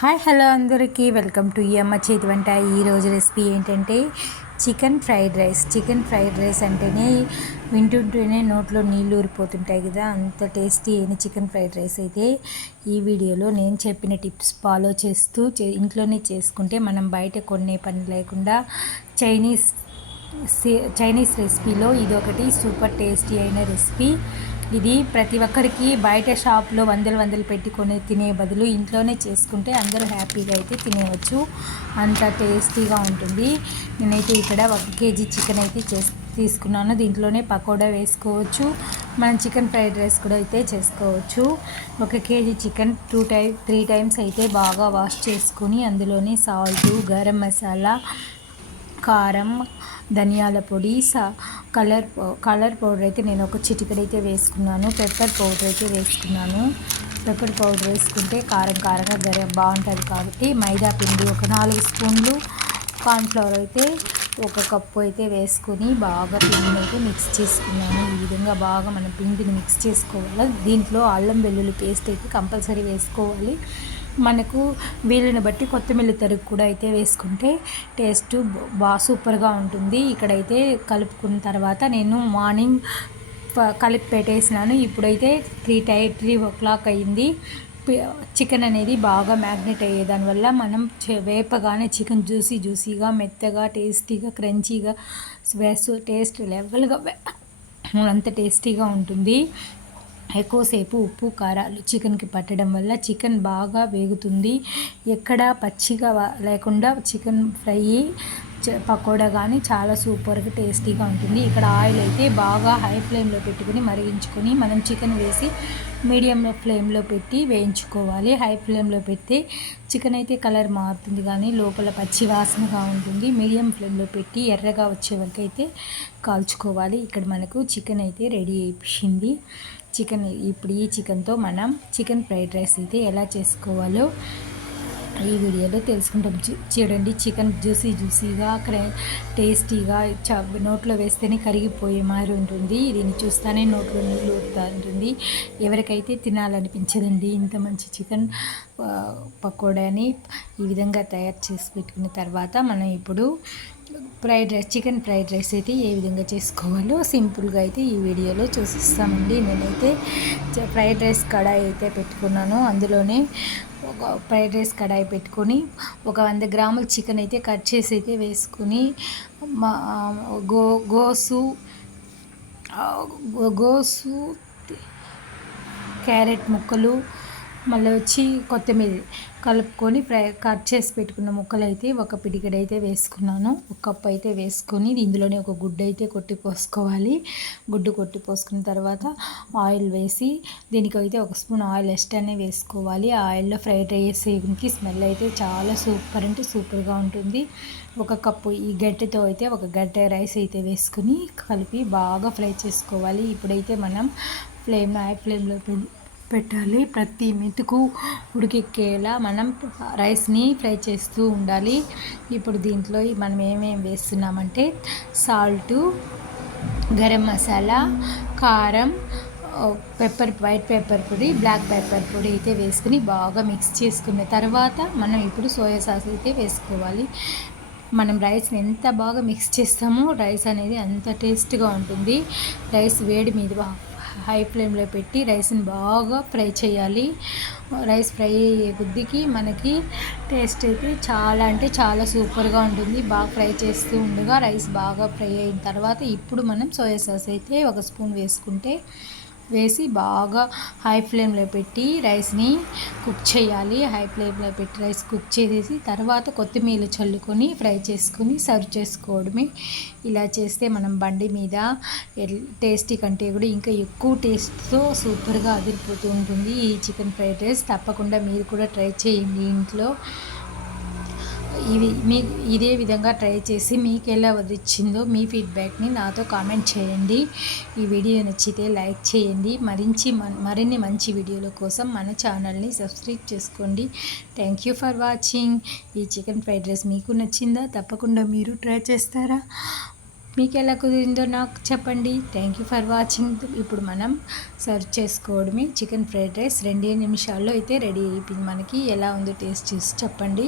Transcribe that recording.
Hi hello అందరికీ. Welcome to ఈ అమ్మ చేతి వంట. ఈరోజు రెసిపీ ఏంటంటే chicken fried rice. Chicken fried rice అంటేనే వింటుంటేనే నోట్లో నీళ్ళు ఊరిపోతుంటాయి కదా. అంత టేస్టీ అయిన చికెన్ ఫ్రైడ్ రైస్ అయితే ఈ వీడియోలో నేను చెప్పిన టిప్స్ ఫాలో చేస్తూ ఇంట్లోనే చేసుకుంటే మనం బయట కొనే పని లేకుండా చైనీస్ చైనీస్ రెసిపీలో ఇది ఒకటి సూపర్ టేస్టీ అయిన రెసిపీ. ఇది ప్రతి ఒక్కరికి బయట షాప్లో వందలు వందలు పెట్టుకొని తినే బదులు ఇంట్లోనే చేసుకుంటే అందరూ హ్యాపీగా అయితే తినేవచ్చు అంత టేస్టీగా ఉంటుంది. నేనైతే ఇక్కడ ఒక కేజీ చికెన్ అయితే చేసి తీసుకున్నాను. దీంట్లోనే పకోడా వేసుకోవచ్చు. మనం చికెన్ ఫ్రైడ్ రైస్ కూడా అయితే చేసుకోవచ్చు. ఒక KG chicken two to three times అయితే బాగా వాష్ చేసుకుని అందులోనే సాల్ట్ గరం మసాలా కారం ధనియాల పొడి సా కలర్ కలర్ పౌడర్ అయితే నేను ఒక చిటికడైతే వేసుకున్నాను పెప్పర్ పౌడర్ అయితే వేసుకున్నాను. పెప్పర్ పౌడర్ వేసుకుంటే కారం కారంగా గర బాగుంటుంది కాబట్టి మైదా పిండి ఒక నాలుగు స్పూన్లు కార్న్ఫ్లవర్ అయితే ఒక కప్పు అయితే వేసుకొని బాగా పిండిని అయితే మిక్స్ చేసుకున్నాను. ఈ విధంగా బాగా మనం పిండిని మిక్స్ చేసుకోవాలి. దీంట్లో అల్లం వెల్లుల్లి పేస్ట్ అయితే కంపల్సరీ వేసుకోవాలి. మనకు వీలుని బట్టి కొత్తిమీర తరుగు కూడా అయితే వేసుకుంటే టేస్ట్ బాగా సూపర్గా ఉంటుంది. ఇక్కడైతే కలుపుకున్న తర్వాత నేను మార్నింగ్ కలిపి పెట్టేసినాను. ఇప్పుడైతే త్రీ టై త్రీ ఓ క్లాక్ అయింది. చికెన్ అనేది బాగా మ్యాగ్నెట్ అయ్యే దానివల్ల మనం వేపగానే చికెన్ జ్యూసీ జ్యూసీగా మెత్తగా టేస్టీగా క్రంచీగా టేస్ట్ లెవెల్గా అంత టేస్టీగా ఉంటుంది. ఎక్కువసేపు ఉప్పు కారాలు చికెన్కి పట్టడం వల్ల చికెన్ బాగా వేగుతుంది. ఎక్కడ పచ్చిగా లేకుండా చికెన్ ఫ్రై పకోడా కానీ చాలా సూపర్గా టేస్టీగా ఉంటుంది. ఇక్కడ ఆయిల్ అయితే బాగా హై ఫ్లేమ్లో పెట్టుకుని మరిగించుకొని మనం చికెన్ వేసి మీడియం ఫ్లేమ్లో పెట్టి వేయించుకోవాలి. హై ఫ్లేమ్లో పెడితే చికెన్ అయితే కలర్ మారుతుంది కానీ లోపల పచ్చి వాసనగా ఉంటుంది. మీడియం ఫ్లేమ్లో పెట్టి ఎర్రగా వచ్చే వరకు అయితే కాల్చుకోవాలి. ఇక్కడ మనకు చికెన్ అయితే రెడీ అయిపోయింది. చికెన్ ఇప్పుడు ఈ చికెన్తో మనం చికెన్ ఫ్రైడ్ రైస్ అయితే ఎలా చేసుకోవాలో ఈ వీడియోలో తెలుసుకుంటాం. చూడండి చికెన్ జ్యూసీ జ్యూసీగా టేస్టీగా చ నోట్లో వేస్తేనే కరిగిపోయే మారి ఉంటుంది. దీన్ని చూస్తానే నోట్లో నీళ్ళు ఊరుతూ ఉంటుంది. ఎవరికైతే తినాలనిపించదండి ఇంత మంచి చికెన్ పకోడాని ఈ విధంగా తయారు చేసి పెట్టుకున్న తర్వాత మనం ఇప్పుడు fried rice chicken fried rice అయితే ఏ విధంగా చేసుకోవాలో సింపుల్గా అయితే ఈ వీడియోలో చూసిస్తామండి. నేనైతే ఫ్రైడ్ రైస్ కడాయి అయితే పెట్టుకున్నాను. అందులోనే ఒక ఫ్రైడ్ రైస్ కడాయి పెట్టుకొని ఒక వంద గ్రాముల చికెన్ అయితే కట్ చేసి అయితే వేసుకుని గో గోసు గోసు క్యారెట్ ముక్కలు మళ్ళీ వచ్చి కొత్తిమీర కలుపుకొని ఫ్రై కట్ చేసి పెట్టుకున్న ముక్కలు అయితే ఒక పిడికడైతే వేసుకున్నాను. ఒక కప్పు అయితే వేసుకొని ఇందులోనే ఒక గుడ్డు అయితే కొట్టి పోసుకోవాలి. గుడ్డు కొట్టి పోసుకున్న తర్వాత ఆయిల్ వేసి దీనికి అయితే ఒక స్పూన్ ఆయిల్ ఎక్స్ట్రానే వేసుకోవాలి. ఆయిల్లో ఫ్రైడ్ రైస్ వేయడానికి స్మెల్ అయితే చాలా సూపర్ అంటే సూపర్గా ఉంటుంది. ఒక కప్పు ఈ గడ్డతో అయితే ఒక గడ్డ రైస్ అయితే వేసుకుని కలిపి బాగా ఫ్రై చేసుకోవాలి. ఇప్పుడైతే మనం ఫ్లేమ్ హై ఫ్లేమ్లో పెట్టాలి. ప్రతి మెతుకు ఉడికెక్కేలా మనం రైస్ని ఫ్రై చేస్తూ ఉండాలి. ఇప్పుడు దీంట్లో మనం ఏమేమి వేస్తున్నామంటే సాల్టు గరం మసాలా కారం పెప్పర్ వైట్ పెప్పర్ పొడి బ్లాక్ పెప్పర్ పొడి అయితే వేసుకుని బాగా మిక్స్ చేసుకున్న తర్వాత మనం ఇప్పుడు సోయా సాస్ అయితే వేసుకోవాలి. మనం రైస్ని ఎంత బాగా మిక్స్ చేస్తామో రైస్ అనేది అంత టేస్ట్గా ఉంటుంది. రైస్ వేడి మీద హై ఫ్లేమ్లో పెట్టి రైస్ని బాగా ఫ్రై చేయాలి. రైస్ ఫ్రై అయ్యే కొద్దికి మనకి టేస్ట్ అయితే చాలా అంటే చాలా సూపర్గా ఉంటుంది. బాగా ఫ్రై చేస్తూ ఉండగా రైస్ బాగా ఫ్రై అయిన తర్వాత ఇప్పుడు మనం సోయా సాస్ అయితే ఒక స్పూన్ వేసుకుంటే వేసి బాగా హై ఫ్లేమ్లో పెట్టి రైస్ని కుక్ చేయాలి. హై ఫ్లేమ్లో పెట్టి రైస్ కుక్ చేసేసి తర్వాత కొత్తిమీర చల్లుకొని ఫ్రై చేసుకొని సర్వ్ చేసుకోవడమే. ఇలా చేస్తే మనం బండి మీద టేస్టీ కంటే కూడా ఇంకా ఎక్కువ టేస్ట్తో సూపర్గా అదిరిపోతూ ఉంటుంది ఈ చికెన్ ఫ్రైడ్ రైస్. తప్పకుండా మీరు కూడా ట్రై చేయండి ఇంట్లో. ఇవి మీ ఇదే విధంగా ట్రై చేసి మీకు ఎలా వచ్చిందో మీ ఫీడ్బ్యాక్ని నాతో కామెంట్ చేయండి. ఈ వీడియో నచ్చితే లైక్ చేయండి. మరించి మరిన్ని మంచి వీడియోల కోసం మన ఛానల్ని సబ్స్క్రైబ్ చేసుకోండి. Thank you for watching. ఈ చికెన్ ఫ్రైడ్ రైస్ మీకు నచ్చిందా? తప్పకుండా మీరు ట్రై చేస్తారా? మీకు ఎలా కుదిరిందో నాకు చెప్పండి. Thank you for watching. ఇప్పుడు మనం సర్వ్ చేసుకోవడమే చికెన్ ఫ్రైడ్ రైస్. రెండే నిమిషాల్లో అయితే రెడీ అయిపోయింది. మనకి ఎలా ఉందో టేస్ట్ చూసి చెప్పండి.